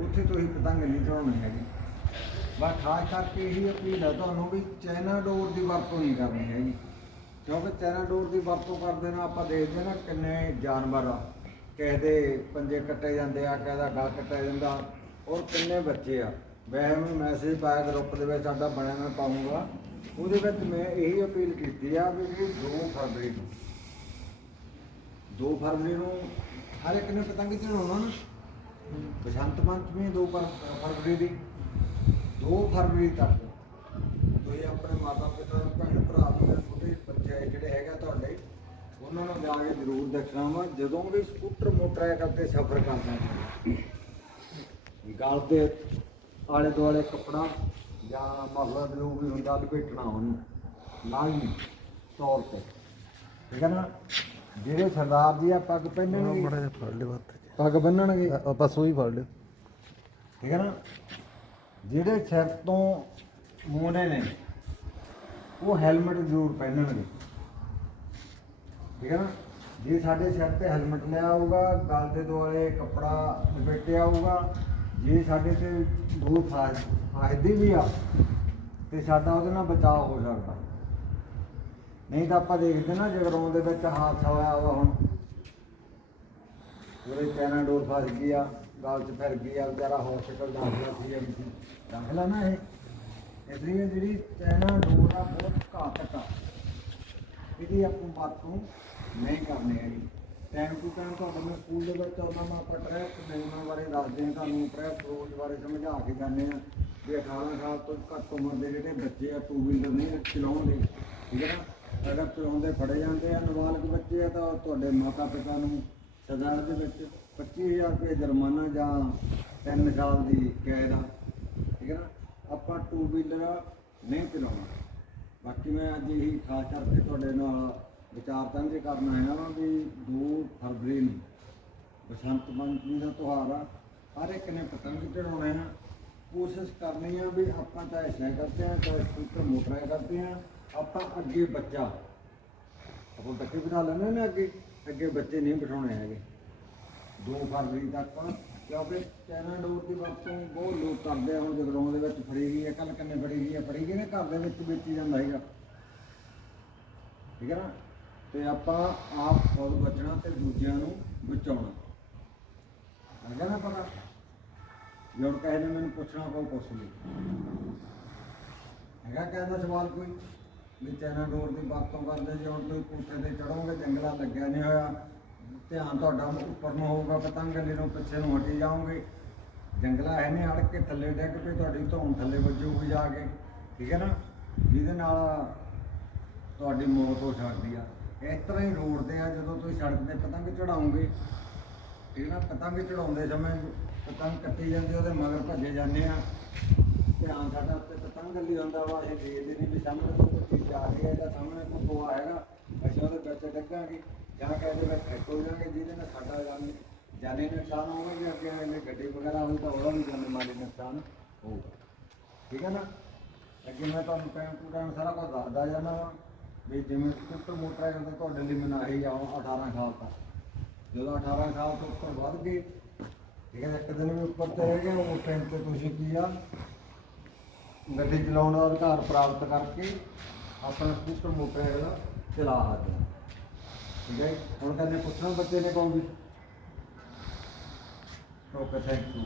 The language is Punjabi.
ਉੱਥੇ ਤੁਸੀਂ ਪਤੰਗ ਨਹੀਂ ਚੜਾਉਣੀ ਹੈਗੀ। ਬਸ ਖਾਸ ਕਰਕੇ ਇਹੀ ਅਪੀਲ ਹੈ ਤੁਹਾਨੂੰ ਵੀ ਚਾਈਨਾ ਡੋਰ ਦੀ ਵਰਤੋਂ ਨਹੀਂ ਕਰਨੀ ਹੈਗੀ। ਕਿਉਂਕਿ ਚਾਈਨਾ ਡੋਰ ਦੀ ਵਰਤੋਂ ਕਰਦੇ ਨਾਲ ਆਪਾਂ ਦੇਖਦੇ ਨਾ ਕਿੰਨੇ ਜਾਨਵਰ ਆ। ਕਿਸੇ ਦੇ ਪੰਜੇ ਕੱਟੇ ਜਾਂਦੇ ਆ, ਕਿਸੇ ਦਾ ਗਲ ਕੱਟਿਆ ਜਾਂਦਾ ਔਰ ਕਿੰਨੇ ਬੱਚੇ ਆ। ਵੈਸੇ ਮੈਂ ਮੈਸੇਜ ਪਾਇਆ ਗਰੁੱਪ ਦੇ ਵਿੱਚ, ਸਾਡਾ ਬਣਿਆ ਮੈਂ ਪਾਉਂਗਾ। ਉਹਦੇ ਵਿੱਚ ਮੈਂ ਇਹੀ ਅਪੀਲ ਕੀਤੀ ਆ ਵੀ ਜਿਹੜੀ 2 ਫਰਵਰੀ ਨੂੰ 2 ਫਰਵਰੀ ਨੂੰ ਹਰ ਇੱਕ ਨੇ ਪਤੰਗ ਚੜਾਉਣਾ ਨਾ। ਬਸੰਤ ਪੰਚਮੀ 2 ਫਰਵਰੀ ਦੀ 2 ਫਰਵਰੀ ਤੱਕ। ਤੁਸੀਂ ਆਪਣੇ ਮਾਤਾ ਪਿਤਾ ਭੈਣ ਭਰਾ ਤੇ ਛੋਟੇ ਬੱਚੇ ਜਿਹੜੇ ਹੈਗੇ ਤੁਹਾਡੇ ਉਹਨਾਂ ਨੂੰ ਜਾ ਕੇ ਜ਼ਰੂਰ ਦੇਖਣਾ ਵਾ ਜਦੋਂ ਵੀ ਸਕੂਟਰ ਮੋਟਰਸਾਈਕਲ ਤੇ ਸਫ਼ਰ ਕਰਦੇ ਹੋ ਗਲ ਦੇ ਆਲੇ ਦੁਆਲੇ ਕੱਪੜਾ ਜਾਂ ਮਫਲਰ ਜੋ ਵੀ ਹੁੰਦਾ ਲਪੇਟਣਾ ਉਹਨੂੰ ਲਾਜ਼ਮੀ ਤੌਰ ਤੇ। ਠੀਕ ਹੈ ਨਾ? ਜਿਹੜੇ ਸਰਦਾਰ ਜੀ ਆ ਪੱਗ ਪਹਿਨਣਗੇ ਬੜਾ ਜਿਹਾ ਫੜ 'ਚ ਪੱਗ ਬੰਨਣਗੇ। ਆ- ਬਸ ਉਹੀ ਫੜ ਲਿਓ। ਠੀਕ ਹੈ ਨਾ? ਜਿਹੜੇ ਸਿਰ ਤੋਂ ਮੋਨੇ ਨੇ ਉਹ ਹੈਲਮਟ ਜ਼ਰੂਰ ਪਹਿਨਣਗੇ। ਠੀਕ ਹੈ ਨਾ? ਜੇ ਸਾਡੇ ਸਿਰ ਤੇ ਹੈਲਮਟ ਲਿਆ ਹੋਊਗਾ ਗਲ ਦੇ ਦੁਆਲੇ ਕੱਪੜਾ ਲਪੇਟਿਆ ਹੋਊਗਾ ਜੇ ਸਾਡੇ ਤੇ ਦੋ ਫਾਇਦੇ ਵੀ ਆ ਤੇ ਸਾਡਾ ਉਹਦੇ ਨਾਲ ਬਚਾਅ ਹੋ ਸਕਦਾ। ਨਹੀਂ ਤਾਂ ਆਪਾਂ ਦੇਖਦੇ ਨਾ ਜਗਰਾਉਂ ਦੇ ਵਿੱਚ ਹਾਦਸਾ ਹੋਇਆ ਵਾ ਹੁਣ। ਉਹਦੇ ਚੈਨਾ ਡੋਰ ਫਸ ਗਈ ਆ, ਗਲ 'ਚ ਫਿਰ ਗਈ ਆ, ਵਿਚਾਰਾ ਹਸਪੀਟਲ ਦਾਖਲਾ ਸੀ ਐਮਸੀ ਦਾਖਲਾ ਨਾ ਇਹ। ਇਸ ਲਈ ਜਿਹੜੀ ਚੈਨਾ ਡੋਰ ਆ, ਬਹੁਤ ਘਾਤਕ ਆ। ਇਹਦੀ ਆਪਾਂ ਵਰਤੋਂ ਨਹੀਂ ਕਰਨੀ ਹੈਗੀ। ਟਾਈਮ ਟੂ ਟਾਈਮ ਤੁਹਾਨੂੰ ਮੈਂ ਸਕੂਲ ਦੇ ਵਿੱਚ ਆਉਂਦਾ, ਮੈਂ ਆਪਾਂ ਟ੍ਰੈਫਿਕ ਨਿਯਮਾਂ ਬਾਰੇ ਦੱਸਦੇ ਹਾਂ ਤੁਹਾਨੂੰ ਟ੍ਰੈਫਿਕ ਰੂਲਸ ਬਾਰੇ ਸਮਝਾ ਕੇ ਜਾਂਦੇ ਹਾਂ। ਵੀ 18 ਸਾਲ ਤੋਂ ਘੱਟ ਉਮਰ ਦੇ ਜਿਹੜੇ ਬੱਚੇ ਆ ਟੂ ਵੀਲਰ ਨਹੀਂ ਚਲਾਉਣਗੇ ਠੀਕ ਹੈ ਨਾ? ਅਗਰ ਚਲਾਉਂਦੇ, ਫੜੇ ਜਾਂਦੇ ਆ, ਨਾਬਾਲਗ ਬੱਚੇ ਆ, ਤਾਂ ਤੁਹਾਡੇ ਮਾਤਾ ਪਿਤਾ ਨੂੰ ਸਜ਼ਾ ਦੇ ਵਿੱਚ 25000 ਰੁਪਏ ਜੁਰਮਾਨਾ ਜਾਂ 3 ਸਾਲ ਦੀ ਕੈਦ ਆ, ਠੀਕ ਹੈ ਨਾ? ਆਪਾਂ ਟੂ ਵੀਲਰ ਨਹੀਂ ਚਲਾਉਣਾ। ਬਾਕੀ ਮੈਂ ਅੱਜ ਇਹੀ ਖਾਸ ਕਰਕੇ ਤੁਹਾਡੇ ਨਾਲ ਵਿਚਾਰ ਸਾਂਝੇ ਕਰਨ ਆਇਆ ਹਾਂ ਵੀ 2 ਫਰਵਰੀ ਨੂੰ ਬਸੰਤ ਪੰਚਮੀ ਦਾ ਤਿਉਹਾਰ ਆ, ਹਰ ਇੱਕ ਨੇ ਪਤੰਗ ਚੜਾਉਣੇ ਆ। ਕੋਸ਼ਿਸ਼ ਕਰਨੀ ਆ ਵੀ ਆਪਾਂ ਚਾਹੇ ਸਾਈਕਲ ਤੇ ਆ, ਚਾਹੇ ਸਕੂਟਰ ਮੋਟਰਾਂ ਕਰਦੇ ਆ, ਆਪਾਂ ਅੱਗੇ ਬੱਚਾ ਆਪਾਂ ਬੱਚੇ ਬਿਠਾ ਲੈਣੇ ਨੇ ਅੱਗੇ। ਅੱਗੇ ਬੱਚੇ ਨਹੀਂ ਬਿਠਾਉਣੇ ਹੈਗੇ। 2 ਫਰਵਰੀ ਤੱਕ ਕਿਉਂਕਿ ਚਾਈਨਾ ਡੋਰ ਦੀ ਵਰਤੋਂ ਬਹੁਤ ਲੋਕ ਕਰਦੇ ਆ। ਹੁਣ ਜਗਰਾਉਂ ਦੇ ਵਿੱਚ ਫੜੀ ਗਈ ਹੈ ਕੱਲ ਕੰਨੇ ਫੜੀ ਗਈ ਹੈ ਫੜੀ ਗਈ ਨੇ ਘਰ ਦੇ ਵਿੱਚ ਵੇਚੀ ਜਾਂਦਾ ਹੈਗਾ। ਠੀਕ ਹੈ ਨਾ? ਤੇ ਆਪਾਂ ਆਪ ਖੁਦ ਬਚਣਾ ਤੇ ਦੂਜਿਆਂ ਨੂੰ ਬਚਾਉਣਾ। ਲੱਗਾ ਨਾ ਪਤਾ? ਜੋੜ ਕਹੇ ਨੇ ਮੈਨੂੰ ਪੁੱਛਣਾ ਕੋਈ ਪੁੱਛ ਲਈ ਹੈਗਾ ਕਹਿੰਦਾ ਸਵਾਲ ਕੋਈ? ਵੀ ਚਾਈਨਾ ਡੋਰ ਦੀ ਵਰਤੋਂ ਕਰਦੇ ਜੇ ਹੁਣ ਤੁਸੀਂ ਕੋਠੇ ਤੇ ਚੜੋਗੇ ਜੰਗਲਾ ਲੱਗਿਆ ਨਹੀਂ ਹੋਇਆ, ਧਿਆਨ ਤੁਹਾਡਾ ਉੱਪਰ ਨੂੰ ਹੋਊਗਾ ਪਤੰਗਲੀ ਨੂੰ ਪਿੱਛੇ ਨੂੰ ਹਟੀ ਜਾਓਗੇ। ਜੰਗਲਾ ਹੈ ਨਹੀਂ ਅੜ ਕੇ ਥੱਲੇ ਡਿੱਗ ਪਈ ਤੁਹਾਡੀ ਧੌਣ ਥੱਲੇ ਵੱਜੂਗੀ ਜਾ ਕੇ, ਠੀਕ ਹੈ ਨਾ? ਜਿਹਦੇ ਨਾਲ ਤੁਹਾਡੀ ਮੌਤ ਹੋ ਸਕਦੀ ਆ। ਇਸ ਤਰ੍ਹਾਂ ਹੀ ਰੋਡ ਤੇ ਆ, ਜਦੋਂ ਤੁਸੀਂ ਸੜਕ ਤੇ ਪਤੰਗ ਚੜਾਉਂਗੇ ਠੀਕ ਹੈ ਨਾ? ਪਤੰਗ ਚੜਾਉਂਦੇ ਸਮੇਂ ਪਤੰਗ ਕੱਟੀ ਜਾਂਦੇ ਉਹਦੇ ਮਗਰ ਭੱਜੇ ਜਾਂਦੇ ਆ। ਧਿਆਨ ਸਾਡਾ ਉੱਤੇ ਪਤੰਗ ਲਈ ਹੁੰਦਾ ਵਾ, ਇਹ ਦੇਖਦੇ ਨਹੀਂ ਵੀ ਸਾਹਮਣੇ ਕੋਈ ਚੀਜ਼ ਆ ਰਹੀ ਹੈ ਜਾਂ ਸਾਹਮਣੇ ਕੋਈ ਗੋਆ ਹੈਗਾ। ਅਸੀਂ ਉਹਦੇ ਵਿੱਚ ਡੱਗਾਂਗੇ, ਜਾਂ ਕਹਿੰਦੇ ਵਿੱਚ ਫਿੱਟ ਹੋ ਜਾਵਾਂਗੇ, ਜਿਹਦੇ ਨਾਲ ਸਾਡਾ ਜਾਨੀ ਜਾਨੀ ਨੁਕਸਾਨ ਹੋਊਗਾ ਜਾਂ ਅੱਗੇ ਇਹਨੇ ਗੱਡੀ ਵਗੈਰਾ ਹੋਊ ਤਾਂ ਉਹਦਾ ਵੀ ਜਾਨੀ ਮਾਲੀ ਨੁਕਸਾਨ ਹੋਊਗਾ। ਠੀਕ ਹੈ ਨਾ? ਅੱਗੇ ਮੈਂ ਤੁਹਾਨੂੰ ਟਾਈਮ ਟੂ ਟਾਈਮ ਸਾਰਾ ਕੁਝ ਦੱਸਦਾ ਜਾਣਾ ਵਾ, ਵੀ ਜਿਵੇਂ ਸਕੂਟਰ ਮੋਟਰਸਾਈਕਲ ਤੇ ਤੁਹਾਡੇ ਲਈ ਮਨਾਹੀ ਆ, ਉਹ 18 ਸਾਲ ਤੱਕ। ਜਦੋਂ 18 ਸਾਲ ਤੋਂ ਉੱਪਰ ਵੱਧ ਗਏ, ਠੀਕ ਹੈ, ਇੱਕ ਦਿਨ ਵੀ ਉੱਪਰ ਤੇ ਹੈਗੇ ਉਹ ਟਾਈਮ ਤੇ ਤੁਸੀਂ ਕੀ ਆ ਗੱਡੀ ਚਲਾਉਣ ਦਾ ਅਧਿਕਾਰ ਪ੍ਰਾਪਤ ਕਰਕੇ ਆਪਣਾ ਸਕੂਟਰ, ਮੋਟਰਸਾਈਕਲ ਚਲਾ ਸਕਦੇ ਹਾਂ। ਠੀਕ ਹੈ? ਹੁਣ ਕਹਿੰਦੇ ਪੁੱਛਣਾ ਬੱਚੇ ਨੇ ਕਹੋਗੇ। Okay thank you